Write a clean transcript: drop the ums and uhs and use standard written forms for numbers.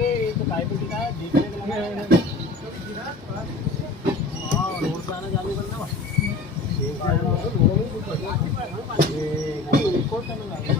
ये तो काय बोलती का देखने के लिए हां रोड पे आना जाने बनना ये रोड में कुछ बढ़िया ये कोट करने लगा